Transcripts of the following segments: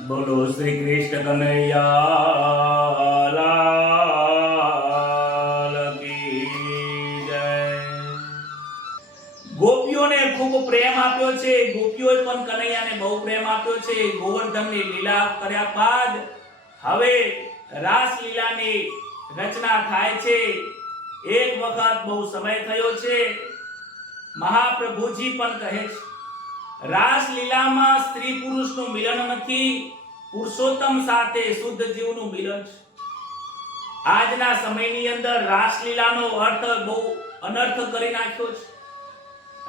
બોલો શ્રી કૃષ્ણ કનૈયા ગોપીઓને ખૂબ પ્રેમ આપ્યો છે. ગોપીઓએ પણ કનૈયાને બહુ પ્રેમ આપ્યો છે. ગોવર્ધનની લીલા કર્યા બાદ હવે રાસલીલાની રચના થાય છે. એક વખત બહુ સમય થયો છે. મહાપ્રભુજી પણ કહે છે રાસ લીલામાં સ્ત્રી પુરુષનું મિલન નથી, પુરુષોત્તમ સાથે શુદ્ધ જીવનું મિલન છે. આજના સમયની અંદર રાસલીલાનો અર્થ બહુ અનર્થ કરી નાખ્યો છે.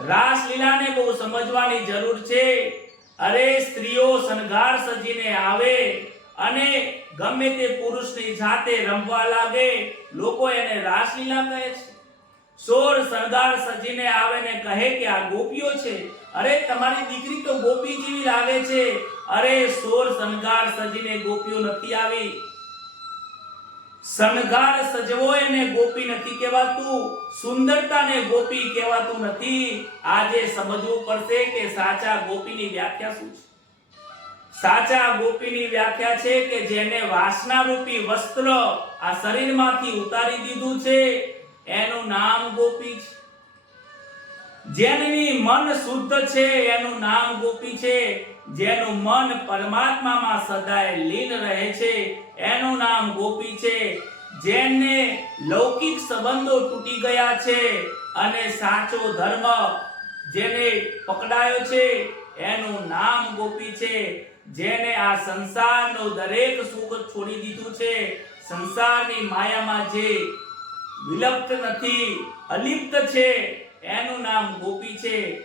રાસલીલાને બહુ સમજવાની જરૂર છે. અરે, સ્ત્રીઓ શણગાર સજીને આવે અને ગમે તે પુરુષની જાતે રમવા લાગે, લોકો એને રાસલીલા કહે છે. સોર સરદાર સજીને આવે ને કહે કે આ ગોપીઓ છે. અરે, તમારી દીકરી તો ગોપી જેવી લાગે છે. અરે, સોર શણગાર સજીને ગોપીઓ નથી આવી. શણગાર સજવો એને ગોપી નથી કહેવાતું. સુંદરતાને ગોપી કહેવાતું નથી. આજે સમજવું પડશે કે સાચા ગોપીની વ્યાખ્યા શું છે? સાચા ગોપીની વ્યાખ્યા છે કે જેને વાસના રૂપી વસ્ત્ર આ શરીરમાંથી ઉતારી દીધું છે. એનું નામ ગોપી છે. જેની મન શુદ્ધ છે, એનું નામ ગોપી છે. જેનું મન પરમાત્મામાં સદાય લીન રહે છે, એનું નામ ગોપી છે. જેને લૌકિક સંબંધો તૂટી ગયા છે અને સાચો ધર્મ જેને પકડાયો છે, એનું નામ ગોપી છે. જેને આ સંસારનો દરેક સુખ છોડી દીધું છે, સંસારની માયામાં જે વિલપ્ત નથી, અલિપ્ત છે, એનું નામ ગોપી છે.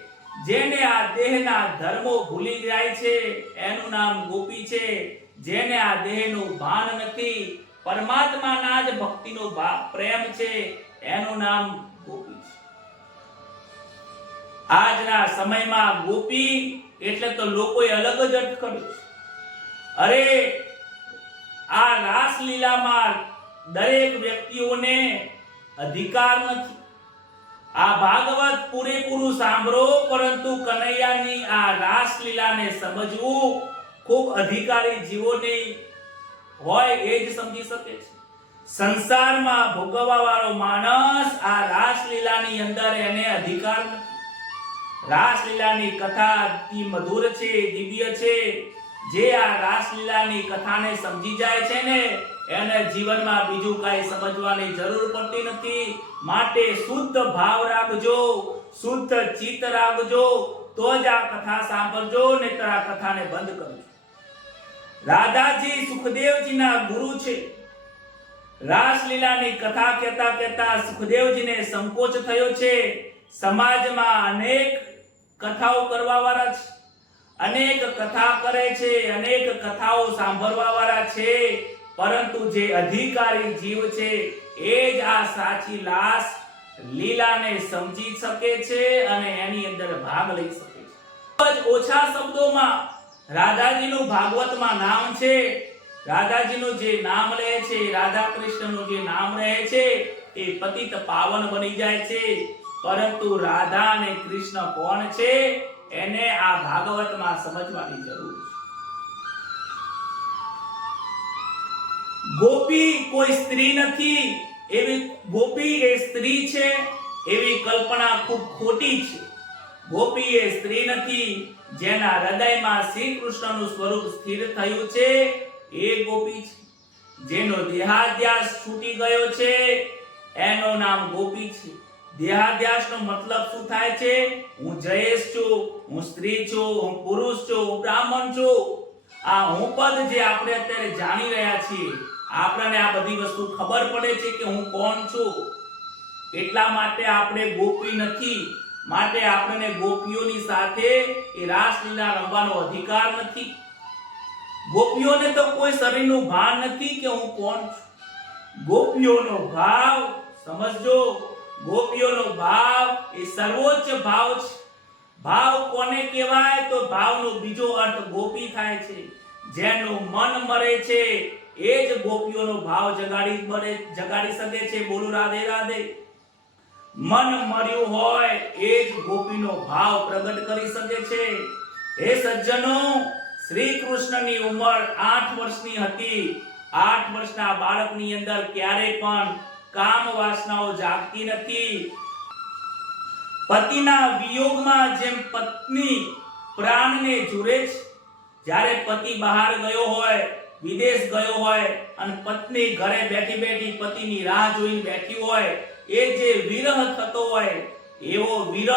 જેને આ દેહના ધર્મો ભૂલી જાય છે, એનું નામ ગોપી છે. જેને આ દેહનું ભાન નથી, પરમાત્માના જ ભક્તિનો પ્રેમ છે, એનું નામ ગોપી છે. આજના સમયમાં ગોપી એટલે તો લોકોએ અલગ જ અર્થ કર્યો છે. અરે, આ રાસલીલામાં દરેક વ્યક્તિઓને અધિકાર નથી. આ ભાગવત પૂરેપૂરું સાંભળો, પરંતુ કનૈયાની આ રાસલીલાને સમજવું ખૂબ અધિકારી જીવોને હોય એ જ સમજી શકે છે. સંસારમાં ભોગવવા વાળો માણસ આ રાસલીલાની અંદર એને અધિકાર નથી. રાસલીલાની કથા તી મધુર છે, દિવ્ય છે. જે આ રાસલીલાની કથાને સમજી જાય છે ને એને જીવનમાં બીજું કાંઈ સમજવાની જરૂર પડતી નથી. માટે શુદ્ધ ભાવ રાખજો, શુદ્ધ ચિત્ત રાખજો, તો જ આ કથા સાંભળજો ને આ કથાને બંધ કરજો. રાધાજી સુખદેવજીના ગુરુ છે. રાસલીલાની કથા કહેતા કહેતા સુખદેવજીને સંકોચ થયો છે. સમાજમાં અનેક કથાઓ કરવા વાળા છે. અનેક કથા કરે છે, અનેક કથાઓ સાંભળવા વાળા છે. પરંતુ જે અધિકારી જીવ છે, એ જ આ સાચી લાશ લીલાને સમજી શકે છે અને એની અંદર ભાગ લઈ શકે છે. જ ઓછા શબ્દોમાં રાધાજીનું ભાગવતમાં નામ છે. રાધાજીનું જે નામ રહે છે રાધા કૃષ્ણનું જે નામ રહે છે, એ પતિત પાવન બની જાય છે. પરંતુ રાધા અને કૃષ્ણ કોણ છે, એને આ ભાગવતમાં સમજવાની જરૂર છે. ગોપી કોઈ સ્ત્રી નથી. એવી ગોપી એ સ્ત્રી છે, એવી કલ્પના ખૂબ ખોટી છે. ગોપી એ સ્ત્રી નથી, જેના હૃદયમાં શ્રી કૃષ્ણનું સ્વરૂપ સ્થિર થયું છે, એ ગોપી છે. જેનો દેહાધ્યાસ છૂટી ગયો છે, એનો નામ ગોપી છે. દેહાધ્યાસનો મતલબ શું થાય છે? હું જયેશ છું, હું સ્ત્રી છું, હું પુરુષ છું, હું બ્રાહ્મણ છું. આ હું પદ જે આપણે અત્યારે જાણી રહ્યા છીએ, આપણને આ બધી વસ્તુ ખબર પડે છે કે હું કોણ છું. એટલા માટે આપણે ગોપી નથી, માટે આપણને ગોપીઓની સાથે એ રાસલીલા રમવાનો અધિકાર નથી. ગોપીઓને તો કોઈ શરીરનું ભાન નથી કે હું કોણ છું. ગોપીઓનો ભાવ સમજજો, ગોપીઓનો ભાવ એ સર્વોચ્ચ ભાવ છે. ભાવ કોને કહેવાય? તો ભાવનો બીજો અર્થ ગોપી થાય છે. જેનું મન મરે છે, એ જ ગોપીઓનો ભાવ જગાડી મરે જગાડી શકે છે. બોલો રાધે રાધે. મન મર્યું હોય, એ જ ગોપીનો ભાવ પ્રગટ કરી શકે છે. હે સજ્જનો શ્રી કૃષ્ણની ઉંમર આઠ વર્ષની હતી. આઠ વર્ષના બાળકની અંદર ક્યારે પણ કામ વાસનાઓ જાગતી નથી. પતિના વિયોગમાં જેમ પત્ની પ્રાણને જુરે છે, જ્યારે પતિ બહાર ગયો હોય, વિદેશ ગયો હોય અને પત્ની ઘરે બેઠી બેઠી પતિની રાહ જોઈને બેઠી હોય, એ જે વિરહ થતો હોય, એવો વિરહ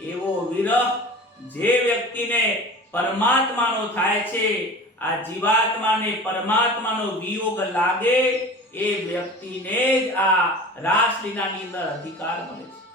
એવો વિરહ જે વ્યક્તિને પરમાત્માનો થાય છે, આ જીવાત્માને પરમાત્માનો વિયોગ લાગે, એ વ્યક્તિને જ આ રાસલીલાની અંદર અધિકાર મળે છે.